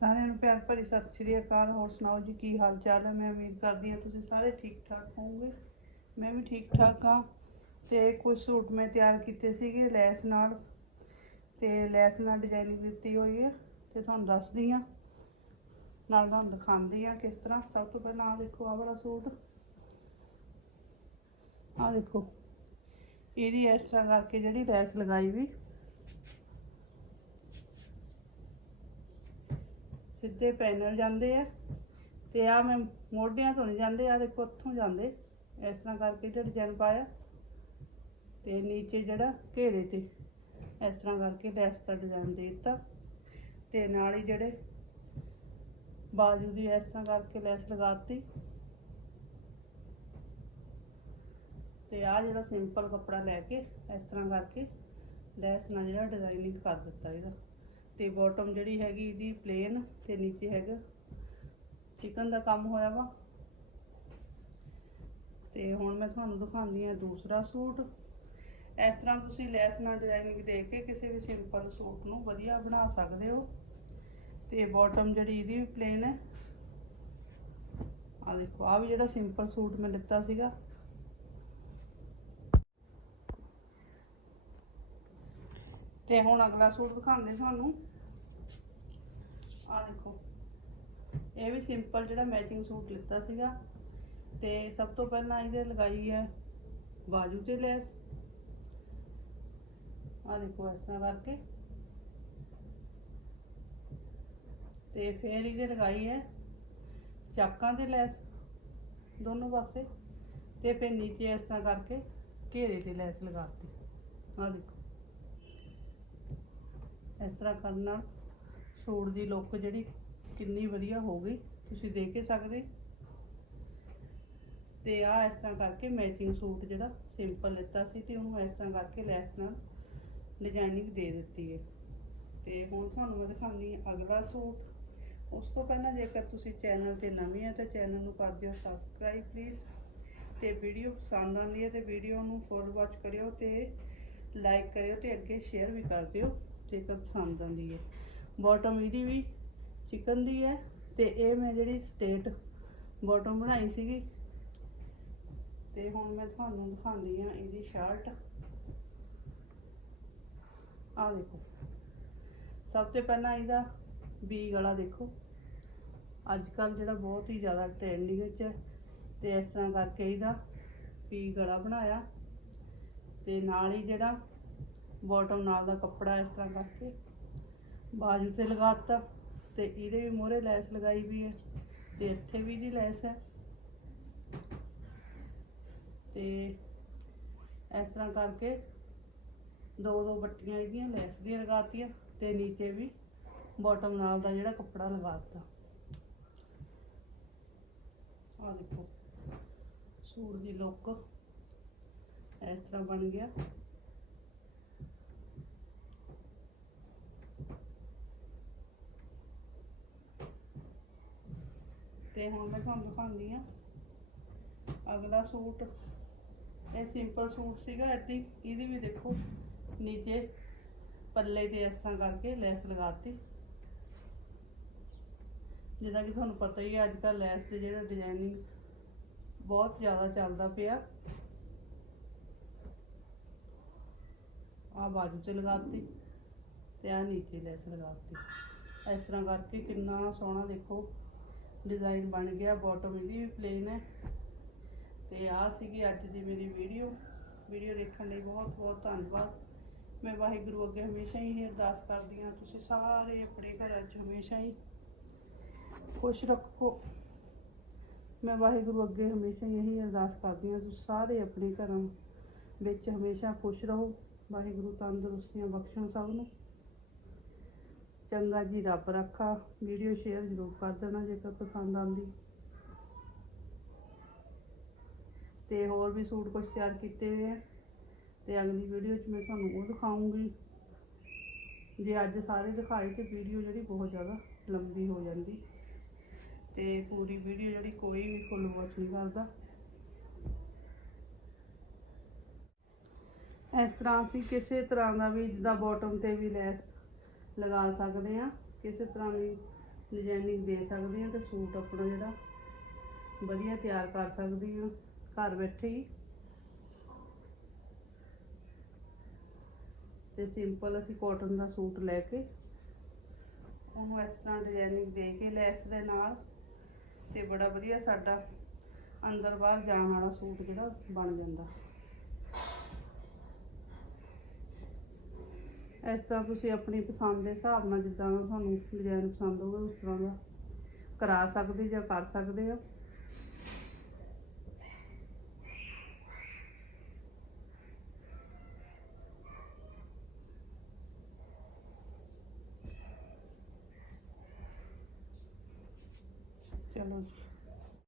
ਸਾਰਿਆਂ ਨੂੰ ਪਿਆਰ ਭਰੀ ਸਤਿ ਸ਼੍ਰੀ ਅਕਾਲ। ਹੋਰ ਸੁਣਾਓ ਜੀ, ਕੀ ਹਾਲ ਚਾਲ ਹੈ? ਮੈਂ ਉਮੀਦ ਕਰਦੀ ਹਾਂ ਤੁਸੀਂ ਸਾਰੇ ਠੀਕ ਠਾਕ ਹੋਵੋਗੇ। ਮੈਂ ਵੀ ਠੀਕ ਠਾਕ ਹਾਂ ਤੇ ਕੁਝ ਸੂਟ ਮੈਂ ਤਿਆਰ ਕੀਤੇ ਸੀਗੇ ਲੈਸ ਨਾਲ ਤੇ ਲੈਸ ਨਾਲ ਡਿਜ਼ਾਈਨਿੰਗ ਦਿੱਤੀ ਹੋਈ ਹੈ ਤੇ ਤੁਹਾਨੂੰ ਦੱਸਦੀ ਹਾਂ। ਨਾਲ ਤੁਹਾਨੂੰ ਦਿਖਾਉਂਦੀ ਹਾਂ ਕਿਸ ਤਰ੍ਹਾਂ। ਸਭ ਤੋਂ ਪਹਿਲਾਂ ਆਹ ਦੇਖੋ, ਆਹ ਵਾਲਾ ਸੂਟ। ਆਹ ਦੇਖੋ, ਇਹਦੀ ਇਸ ਤਰ੍ਹਾਂ ਕਰਕੇ ਜਿਹੜੀ ਲੈਸ ਲਗਾਈ ਵੀ ਸਿੱਧੇ ਪੈਨਲ ਜਾਂਦੇ ਆ ਤੇ ਆ ਮੈਂ ਮੋਢਿਆਂ ਤੋਂ ਨਹੀਂ ਜਾਂਦੇ ਆ ਦੇਖੋ ਉੱਥੋਂ ਜਾਂਦੇ। ਇਸ ਤਰ੍ਹਾਂ ਕਰਕੇ ਜਿਹੜਾ ਡਿਜ਼ਾਈਨ ਪਾਇਆ ਤੇ ਨੀਚੇ ਜਿਹੜਾ ਘੇਰੇ ਤੇ ਇਸ ਤਰ੍ਹਾਂ ਕਰਕੇ ਲੈਸ ਦਾ ਡਿਜ਼ਾਈਨ ਦੇ ਦਿੱਤਾ ਤੇ ਨਾਲ ਹੀ ਜਿਹੜੇ ਬਾਜੂ ਦੀ ਇਸ ਤਰ੍ਹਾਂ ਕਰਕੇ ਲੈਸ ਲਗਾਤੀ ਤੇ ਆ ਜਿਹੜਾ ਸਿੰਪਲ ਕੱਪੜਾ ਲੈ ਕੇ ਇਸ ਤਰ੍ਹਾਂ ਕਰਕੇ ਲੈਸ ਨਾਲ ਜਿਹੜਾ ਡਿਜ਼ਾਈਨਿੰਗ ਕਰ ਦਿੱਤਾ ਇਹਦਾ। ਤੇ ਬਾਟਮ ਜਿਹੜੀ ਹੈਗੀ ਇਹਦੀ ਪਲੇਨ ਤੇ ਨੀਚੇ ਹੈਗਾ। ਚਿਕਨ ਦਾ ਕੰਮ ਹੋਇਆ ਵਾ। ਤੇ ਹੁਣ ਮੈਂ ਤੁਹਾਨੂੰ ਦਿਖਾਉਂਦੀ ਆ ਦੂਸਰਾ ਸੂਟ। ਇਸ ਤਰ੍ਹਾਂ ਤੁਸੀਂ ਲੈਸ ਨਾਲ ਡਿਜ਼ਾਈਨਿੰਗ ਦੇ ਕੇ ਕਿਸੇ ਵੀ ਸਿੰਪਲ ਸੂਟ ਨੂੰ ਵਧੀਆ ਬਣਾ ਸਕਦੇ ਹੋ। ਤੇ ਬਾਟਮ ਜਿਹੜੀ ਇਹਦੀ ਵੀ ਪਲੇਨ ਹੈ। ਆ ਦੇਖੋ ਆ ਵੀ ਜਿਹੜਾ ਸਿੰਪਲ ਸੂਟ ਮੈਂ ਲਿੱਤਾ ਸੀਗਾ। ਤੇ ਹੁਣ ਅਗਲਾ ਸੂਟ ਦਿਖਾਉਂਦੇ ਤੁਹਾਨੂੰ ਆ ਦੇਖੋ। ਇਹ ਵੀ ਸਿੰਪਲ ਜਿਹੜਾ ਮੈਚਿੰਗ ਸੂਟ ਲਿੱਤਾ ਸੀਗਾ। ਤੇ ਸਭ ਤੋਂ ਪਹਿਲਾਂ ਇਹਦੇ ਲਗਾਈ ਹੈ ਬਾਜੂ ਤੇ ਲੈਸ। ਆ ਦੇਖੋ ਇਸ ਤਰ੍ਹਾਂ ਕਰਕੇ। ਤੇ ਫਿਰ ਇਹਦੇ ਲਗਾਈ ਹੈ ਚਾਕਾਂ ਤੇ ਲੈਸ ਦੋਨੋਂ ਪਾਸੇ। ਤੇ ਫਿਰ ਨੀਚੇ ਇਸ ਤਰ੍ਹਾਂ ਕਰਕੇ ਘੇਰੇ ਤੇ ਲੈਸ ਲਗਾਤੀ ਆ ਦੇਖੋ। ਇਸ ਤਰ੍ਹਾਂ ਕਰਨ ਨਾਲ ਸੂਟ ਦੀ ਲੁੱਕ ਜਿਹੜੀ ਕਿੰਨੀ ਵਧੀਆ ਹੋ ਗਈ। ਤੁਸੀਂ ਦੇਖ ਹੀ ਸਕਦੇ। ਤੇ ਆ ਇਸ ਤਰ੍ਹਾਂ ਕਰਕੇ ਮੈਚਿੰਗ ਸੂਟ ਜਿਹੜਾ ਸਿੰਪਲ ਲਿੱਤਾ ਸੀ ਤੇ ਉਹਨੂੰ ਇਸ ਤਰ੍ਹਾਂ ਕਰਕੇ ਲੈਸ ਨਾਲ ਡਿਜ਼ਾਈਨਿੰਗ ਦੇ ਦਿੱਤੀ ਹੈ। ਤੇ ਹੁਣ ਤੁਹਾਨੂੰ ਮੈਂ ਦਿਖਾਉਂਦੀ ਹਾਂ ਅਗਲਾ ਸੂਟ। ਉਸ ਤੋਂ ਪਹਿਲਾਂ ਜੇਕਰ ਤੁਸੀਂ ਚੈਨਲ ਤੇ ਨਵੇਂ ਆ ਤਾਂ ਚੈਨਲ ਨੂੰ ਕਰ ਦਿਓ ਸਬਸਕ੍ਰਾਈਬ ਪਲੀਜ਼ ਤੇ ਵੀਡੀਓ ਪਸੰਦ ਆਉਂਦੀ ਹੈ ਤੇ ਵੀਡੀਓ ਨੂੰ ਫੁੱਲ ਵਾਚ ਕਰਿਓ ਤੇ ਲਾਈਕ ਕਰਿਓ ਤੇ ਅੱਗੇ ਸ਼ੇਅਰ ਵੀ ਕਰ ਦਿਓ। ਜੇਕਰ ਪਸੰਦ ਆਉਂਦੀ ਹੈ। ਬਾਟਮ ਇਹਦੀ ਵੀ ਚਿਕਨ ਦੀ ਹੈ ਤੇ ਇਹ ਮੈਂ ਜਿਹੜੀ ਸਟੇਟ ਬਾਟਮ ਬਣਾਈ ਸੀਗੀ। ਤੇ ਹੁਣ ਮੈਂ ਤੁਹਾਨੂੰ ਦਿਖਾਉਂਦੀ ਆ ਇਹਦੀ ਸ਼ਰਟ। ਆ ਦੇਖੋ। ਸਭ ਤੋਂ ਪਹਿਲਾਂ ਇਹਦਾ ਵੀ ਗਲਾ ਦੇਖੋ। ਅੱਜ ਕੱਲ ਜਿਹੜਾ ਬਹੁਤ ਹੀ ਜ਼ਿਆਦਾ ਟ੍ਰੈਂਡਿੰਗ ਵਿੱਚ ਹੈ ਤੇ ਇਸ ਤਰ੍ਹਾਂ ਕਰਕੇ ਇਹਦਾ ਵੀ ਗਲਾ ਬਣਾਇਆ। ਤੇ ਨਾਲ ਹੀ ਜਿਹੜਾ ਬਾਟਮ ਨਾਲ ਦਾ ਕੱਪੜਾ ਇਸ ਤਰ੍ਹਾਂ ਕਰਕੇ ਬਾਜੂ ਤੇ ਲਗਾਤਾ ਤੇ ਇਹਦੇ ਵੀ ਮੋਹਰੇ ਲੈਸ ਲਗਾਈ ਵੀ ਹੈ ਤੇ ਇੱਥੇ ਵੀ ਦੀ ਲੈਸ ਹੈ। ਤੇ ਇਸ ਤਰ੍ਹਾਂ ਕਰਕੇ ਦੋ ਦੋ ਬੱਟੀਆਂ ਇਹਦੀਆਂ ਲੈਸ ਦੀਆਂ ਲਗਾਤੀਆਂ ਤੇ ਨੀਚੇ ਵੀ ਬਾਟਮ ਨਾਲ ਦਾ ਜਿਹੜਾ ਕੱਪੜਾ ਲਗਾਤਾ। ਆਹ ਦੇਖੋ, ਸੂਟ ਦੀ ਲੁੱਕ ਇਸ ਤਰ੍ਹਾਂ ਬਣ ਗਿਆ। ਤੇ ਹੁਣ ਮੈਂ ਤੁਹਾਨੂੰ ਦਿਖਾਉਂਦੀ ਆ ਅਗਲਾ ਸੂਟ, ਇਹ ਸਿੰਪਲ ਸੂਟ ਸੀਗਾ, ਇੱਦੀ, ਇਹਦੀ ਵੀ ਦੇਖੋ, ਨੀਚੇ ਪੱਲੇ ਤੇ ਇਸ ਤਰ੍ਹਾਂ ਕਰਕੇ ਲੈਸ ਲਗਾਤੀ। ਜਿੱਦਾਂ ਕਿ ਤੁਹਾਨੂੰ ਪਤਾ ਹੀ ਹੈ, ਅੱਜ ਕੱਲ੍ਹ ਲੈਸ ਦੇ ਜਿਹੜਾ ਡਿਜ਼ਾਈਨਿੰਗ ਬਹੁਤ ਜ਼ਿਆਦਾ ਚੱਲਦਾ ਪਿਆ। ਆ ਬਾਜੂ ਤੇ ਲਗਾਤੀ ਤੇ ਆ ਨੀਚੇ ਲੈਸ ਲਗਾਤੀ। ਇਸ ਤਰ੍ਹਾਂ ਕਰਕੇ ਕਿੰਨਾ ਸੋਹਣਾ ਦੇਖੋ ਡਿਜ਼ਾਈਨ ਬਣ ਗਿਆ ਬਾਟਮ ਇਹਦੀ ਵੀ ਪਲੇਨ ਹੈ। ਤੇ ਆ ਸੀਗੀ ਅੱਜ ਦੀ ਮੇਰੀ ਵੀਡੀਓ ਵੀਡੀਓ ਦੇਖਣ ਲਈ ਬਹੁਤ ਬਹੁਤ ਧੰਨਵਾਦ। ਮੈਂ ਵਾਹਿਗੁਰੂ ਅੱਗੇ ਹਮੇਸ਼ਾ ਹੀ ਅਰਦਾਸ ਕਰਦੀ ਹਾਂ, ਤੁਸੀਂ ਸਾਰੇ ਆਪਣੇ ਘਰਾਂ 'ਚ ਹਮੇਸ਼ਾ ਹੀ ਖੁਸ਼ ਰੱਖੋ। ਮੈਂ ਵਾਹਿਗੁਰੂ ਅੱਗੇ ਹਮੇਸ਼ਾ ਹੀ ਇਹੀ ਅਰਦਾਸ ਕਰਦੀ ਹਾਂ, ਤੁਸੀਂ ਸਾਰੇ ਆਪਣੇ ਘਰਾਂ ਵਿੱਚ ਹਮੇਸ਼ਾ ਖੁਸ਼ ਰਹੋ। ਵਾਹਿਗੁਰੂ ਤੰਦਰੁਸਤੀਆਂ ਬਖਸ਼ਣ ਸਭ ਨੂੰ। ਚੰਗਾ ਜੀ ਰੱਬ ਰੱਖਾ, ਵੀਡੀਓ ਸ਼ੇਅਰ ਜ਼ਰੂਰ ਕਰ ਦੇਣਾ ਜੇਕਰ ਪਸੰਦ ਆਉਂਦੀ। ਤੇ ਹੋਰ ਵੀ ਸੂਟ ਕੁਝ ਤਿਆਰ ਕੀਤੇ ਹੋਏ ਆ। ਤੇ ਅਗਲੀ ਵੀਡੀਓ 'ਚ ਮੈਂ ਤੁਹਾਨੂੰ ਉਹ ਦਿਖਾਉਂਗੀ। ਜੇ ਅੱਜ ਸਾਰੇ ਦਿਖਾਏ ਤੇ ਵੀਡੀਓ ਜਿਹੜੀ ਬਹੁਤ ਜ਼ਿਆਦਾ ਲੰਬੀ ਹੋ ਜਾਂਦੀ। ਤੇ ਪੂਰੀ ਵੀਡੀਓ ਜਿਹੜੀ ਕੋਈ ਵੀ ਫੁੱਲ ਵਾਚ ਨਹੀਂ ਕਰਦਾ। ਇਸ ਤਰ੍ਹਾਂ ਅਸੀਂ ਕਿਸੇ ਤਰ੍ਹਾਂ ਦਾ ਵੀ ਜਿੱਦਾਂ ਬਾਟਮ ਤੇ ਵੀ ਲੈਸ ਲਗਾ ਸਕਦੇ ਆ ਕਿਸੇ ਤਰ੍ਹਾਂ ਦੀ ਡਿਜ਼ਾਈਨਿੰਗ ਦੇ ਸਕਦੇ ਹਾਂ ਤੇ ਸੂਟ ਆਪਣਾ ਜਿਹੜਾ ਵਧੀਆ ਤਿਆਰ ਕਰ ਸਕਦੇ ਹਾਂ, ਘਰ ਬੈਠੇ ਹੀ। ਤੇ ਸਿੰਪਲ ਅਸੀਂ ਕਾਟਨ ਦਾ ਸੂਟ ਲੈ ਕੇ ਉਹਨੂੰ ਇਸ ਤਰ੍ਹਾਂ ਡਿਜ਼ਾਈਨਿੰਗ ਦੇ ਕੇ ਲੈਸ ਦੇ ਨਾਲ ਤੇ ਬੜਾ ਵਧੀਆ ਸਾਡਾ ਅੰਦਰ ਬਾਹਰ ਜਾਣ ਵਾਲਾ ਸੂਟ ਜਿਹੜਾ ਬਣ ਜਾਂਦਾ। ਇਸ ਤਰ੍ਹਾਂ ਤੁਸੀਂ ਆਪਣੀ ਪਸੰਦ ਦੇ ਹਿਸਾਬ ਨਾਲ ਜਿੱਦਾਂ ਦਾ ਤੁਹਾਨੂੰ ਡਿਜ਼ਾਈਨ ਪਸੰਦ ਹੋਵੇ ਉਸ ਤਰ੍ਹਾਂ ਦਾ ਕਰਾ ਸਕਦੇ ਜਾਂ ਕਰ ਸਕਦੇ ਹੋ। ਚਲੋ ਜੀ।